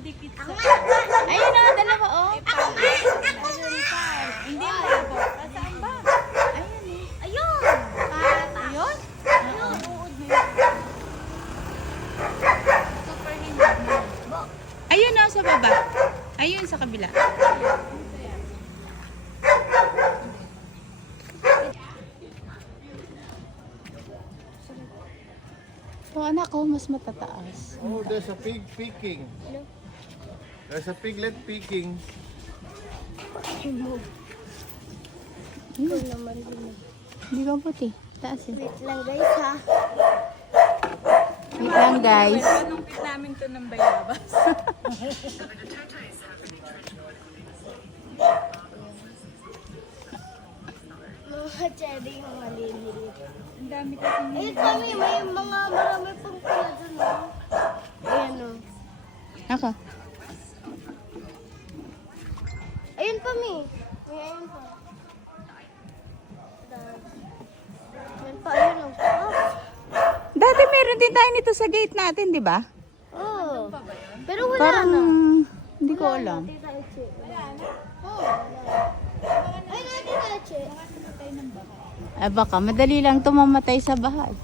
nakadikit sa... Ayun na, dalawa oh. Hindi malabo. Saan ba? Ayun eh. Ayun! Ayun? Ayun, uod na yun. Super hindi na. Ayun oh, sa baba. Ayun sa kabila. So anak ko, mas matataas. Oh, there's a pig peeking. There's a piglet peeking. Hindi ka puti. Taas eh. Wait lang guys ha. Wait lang guys. Panumpit namin to ng bayabas. Mga cherry yung maliliit. Ang dami kasi niya. Ayun kami, may mga marami pang pula dun. Ayan o. Ako. Ayun pa mi. May ayun pa. Ayun pa, ayun o. Dati meron din tayo nito sa gate natin, di ba? Oh. Pero wala Parang, na. hindi ko alam. Tita Eche. Wala na? Oo. Ay, nga Tita Eche. Baka madali lang ito mamatay sa bahay.